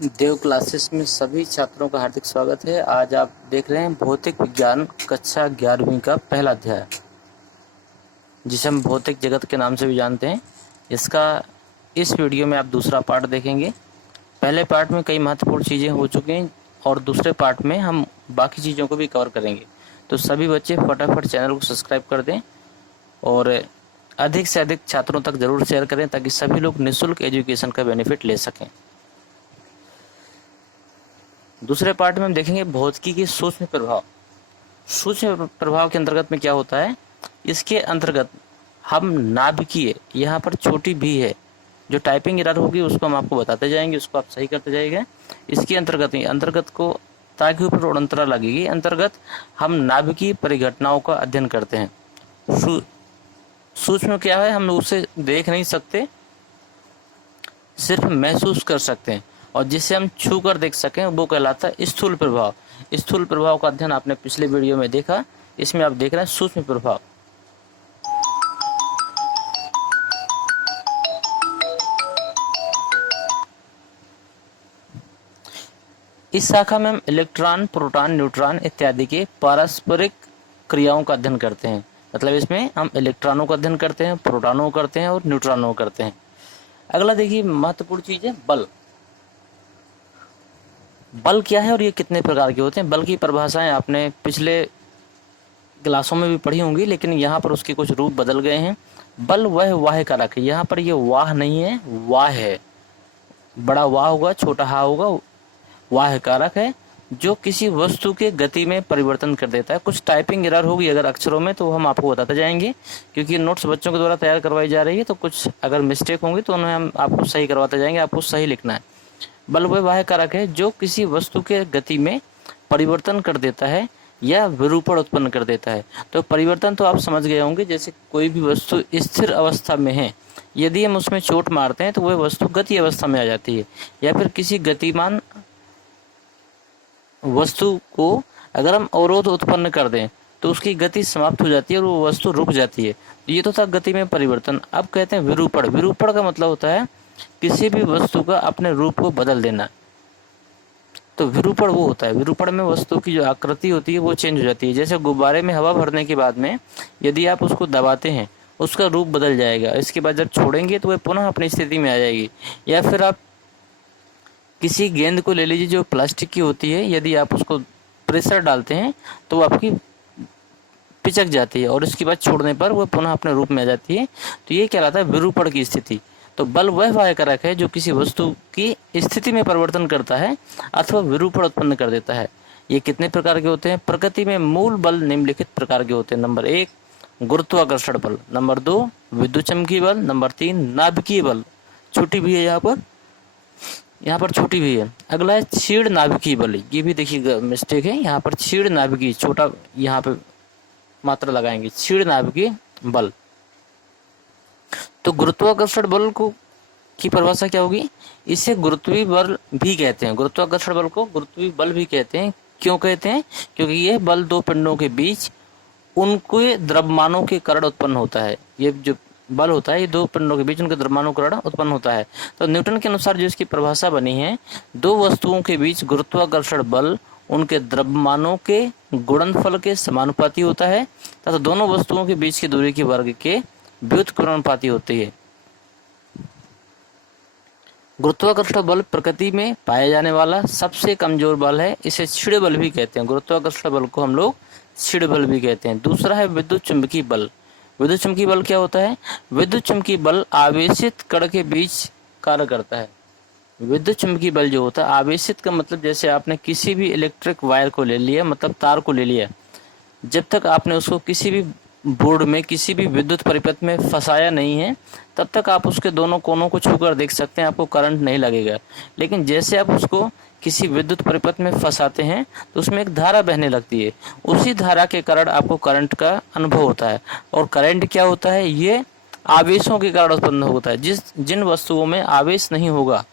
देव classes में सभी छात्रों का हार्दिक स्वागत है। आज आप देख रहे हैं भौतिक विज्ञान कक्षा 11वीं का पहला अध्याय, जिसे हम भौतिक जगत के नाम से भी जानते हैं। इस वीडियो में आप दूसरा पार्ट देखेंगे। पहले पार्ट में कई महत्वपूर्ण चीज़ें हो चुकी हैं और दूसरे पार्ट में हम बाकी चीज़ों को भी कवर करेंगे। तो सभी बच्चे फटाफट चैनल को सब्सक्राइब कर दें और अधिक से अधिक छात्रों तक ज़रूर शेयर करें ताकि सभी लोग निःशुल्क एजुकेशन का बेनिफिट ले सकें। दूसरे पार्ट में हम देखेंगे भौतिकी के सूक्ष्म प्रभाव। सूक्ष्म प्रभाव के अंतर्गत में क्या होता है, इसके अंतर्गत हम नाभिकीय, यहाँ पर छोटी भी है, जो टाइपिंग एरर होगी उसको हम आपको बताते जाएंगे, उसको आप सही करते जाइएगा। इसके अंतर्गत को ताकि ऊपर उड़ंतरा लगेगी, अंतर्गत हम नाभिकीय परिघटनाओं का अध्ययन करते हैं। सूक्ष्म क्या है, हम उसे देख नहीं सकते, सिर्फ महसूस कर सकते हैं, और जिसे हम छू कर देख सकें वो कहलाता है स्थूल प्रभाव। स्थूल प्रभाव का अध्ययन आपने पिछले वीडियो में देखा, इसमें आप देख रहे हैं सूक्ष्म प्रभाव। इस शाखा में हम इलेक्ट्रॉन, प्रोटॉन, न्यूट्रॉन इत्यादि के पारस्परिक क्रियाओं का अध्ययन करते हैं। मतलब इसमें हम इलेक्ट्रॉनों का अध्ययन करते हैं, प्रोटॉनों को करते हैं और न्यूट्रॉनों को करते हैं। अगला देखिए महत्वपूर्ण चीज है बल। बल क्या है और ये कितने प्रकार के होते हैं। बल की परिभाषाएं आपने पिछले क्लासों में भी पढ़ी होंगी, लेकिन यहाँ पर उसके कुछ रूप बदल गए हैं। बल वह वाह कारक है, यहाँ पर ये वाह नहीं है, वाह है, बड़ा वाह होगा, छोटा हा होगा। वाह कारक है जो किसी वस्तु के गति में परिवर्तन कर देता है। कुछ टाइपिंग एरर होगी अगर अक्षरों में, तो हम आपको बताते जाएंगे, क्योंकि नोट्स बच्चों के द्वारा तैयार करवाई जा रही है, तो कुछ अगर मिस्टेक होंगी तो उन्हें हम आपको सही करवाते जाएंगे, आपको सही लिखना है। बल वह वाह कारक है जो किसी वस्तु के गति में परिवर्तन कर देता है या विरूपण उत्पन्न कर देता है। तो परिवर्तन तो आप समझ गए होंगे, जैसे कोई भी वस्तु स्थिर अवस्था में है, यदि हम उसमें चोट मारते हैं तो वह वस्तु गति अवस्था में आ जाती है, या फिर किसी गतिमान वस्तु को अगर हम अवरोध उत्पन्न कर दें तो उसकी गति समाप्त हो जाती है और वो वस्तु रुक जाती है। ये तो था गति में परिवर्तन। अब कहते हैं विरूपण। विरूपण का मतलब होता है किसी भी वस्तु का अपने रूप को बदल देना। तो विरूपण वो होता है, विरूपण में वस्तु की जो आकृति होती है वो चेंज हो जाती है। जैसे गुब्बारे में हवा भरने के बाद में यदि आप उसको दबाते हैं उसका रूप बदल जाएगा, इसके बाद जब छोड़ेंगे तो वह पुनः अपनी स्थिति में आ जाएगी। या फिर आप किसी गेंद को ले लीजिए जो प्लास्टिक की होती है, यदि आप उसको प्रेशर डालते हैं तो वो आपकी पिचक जाती है और उसके बाद छोड़ने पर वह पुनः अपने रूप में आ जाती है। तो ये कहलाता है विरूपण की स्थिति। तो बल वह वाह कारक है जो किसी वस्तु की स्थिति में परिवर्तन करता है अथवा विरूपण उत्पन्न कर देता है। ये कितने प्रकार के होते हैं। प्रकृति में मूल बल निम्नलिखित प्रकार के होते हैं। नंबर 1 गुरुत्वाकर्षण बल, नंबर 2 विद्युत चुम्बकीय बल, नंबर 3 नाभिकीय बल, छोटी भी है यहाँ पर छोटी भी है। अगला है क्षीण नाभिकीय बल। ये भी देखिए मिस्टेक है, यहाँ पर क्षीण नाभिकीय, छोटा यहाँ पे मात्रा लगाएंगे, क्षीण नाभिकीय बल। तो गुरुत्वाकर्षण बल को की परिभाषा क्या होगी, इसे गुरुत्वीय बल भी कहते हैं। गुरुत्वाकर्षण बल को गुरुत्वीय बल भी कहते हैं। क्यों कहते हैं, क्योंकि यह बल दो पिंडों के बीच उनके द्रव्यमानों के कारण उत्पन्न होता है। ये जो बल होता है ये दो पिंडों के बीच उनके द्रव्यमानों के कारण उत्पन्न होता है। तो न्यूटन के अनुसार जो इसकी परिभाषा बनी है, दो वस्तुओं के बीच गुरुत्वाकर्षण बल उनके द्रव्यमानों के गुणनफल के समानुपाती होता है तथा दोनों वस्तुओं के बीच की दूरी के वर्ग के व्युत्क्रमानुपाती होती है। गुरुत्वाकर्षण बल प्रकृति में पाया जाने वाला सबसे कमजोर बल है, इसे क्षीण बल भी कहते हैं। गुरुत्वाकर्षण बल को हम लोग क्षीण बल भी कहते हैं। दूसरा है विद्युत चुम्बकीय बल। विद्युत चुम्बकीय बल क्या होता है, विद्युत चुम्बकीय बल आवेशित कण के बीच कार्य करता है। विद्युत चुम्बकीय बल जो होता है, आवेशित का मतलब जैसे आपने किसी भी इलेक्ट्रिक वायर को ले लिया, मतलब तार को ले लिया, जब तक आपने उसको किसी भी बोर्ड में किसी भी विद्युत परिपथ में फंसाया नहीं है तब तक आप उसके दोनों कोनों को छूकर देख सकते हैं, आपको करंट नहीं लगेगा। लेकिन जैसे आप उसको किसी विद्युत परिपथ में फंसाते हैं तो उसमें एक धारा बहने लगती है, उसी धारा के कारण आपको करंट का अनुभव होता है। और करंट क्या होता है, ये आवेशों के कारण उत्पन्न होता है। जिन वस्तुओं में आवेश नहीं होगा,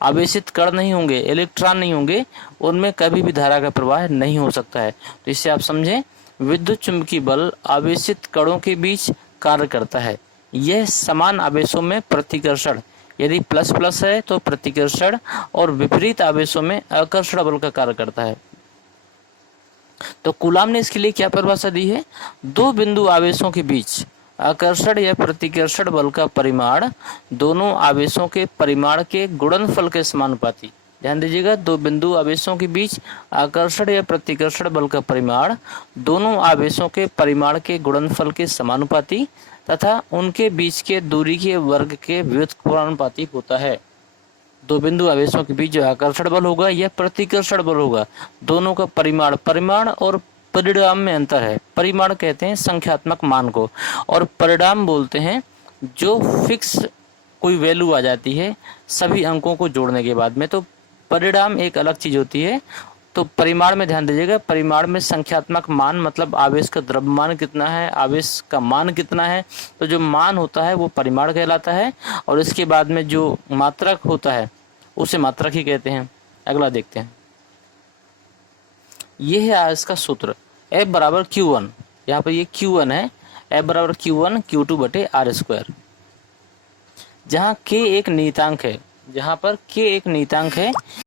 आवेशित कण नहीं होंगे, इलेक्ट्रॉन नहीं होंगे, उनमें कभी भी धारा का प्रवाह नहीं हो सकता है। तो इससे आप समझें विद्युत चुम्बकीय बल आवेशित कणों के बीच कार्य करता है। यह समान आवेशों में प्रतिकर्षण यदि प्लस प्लस है तो प्रतिकर्षण और विपरीत आवेशों में आकर्षण बल का कार्य करता है। तो कूलाम ने इसके लिए क्या परिभाषा दी है? दो बिंदु आवेशों के बीच आकर्षण या प्रतिकर्षण बल का परिमाण दोनों आवेशों के परिमाण के गुणनफल के समानुपाती। ध्यान दीजिएगा, दो बिंदु आवेशों के बीच आकर्षण या प्रतिकर्षण बल का परिमाण दोनों आवेशों के परिमाण के गुणनफल के समानुपाती तथा उनके बीच के दूरी के वर्ग के व्युत्क्रमानुपाती होता है। दो बिंदु आवेशों के बीच जो आकर्षण बल होगा या प्रतिकर्षण बल होगा, दोनों का परिमाण और परिणाम में अंतर है। परिमाण कहते हैं संख्यात्मक मान को, और परिणाम बोलते हैं जो फिक्स कोई वैल्यू आ जाती है सभी अंकों को जोड़ने के बाद में। तो परिणाम एक अलग चीज होती है। तो परिमाण में ध्यान दीजिएगा, परिमाण में संख्यात्मक मान मतलब आवेश का द्रव्यमान कितना है, आवेश का मान कितना है। तो जो मान होता है वो परिमाण कहलाता है, और इसके बाद में जो मात्रक होता है उसे मात्रक ही कहते हैं। अगला देखते हैं, ये है इसका सूत्र F बराबर Q1। यहाँ पर ये Q1 है, F बराबर Q1 Q2 बटे R स्क्वायर। जहाँ K एक नियतांक है, जहाँ पर K एक नियतांक है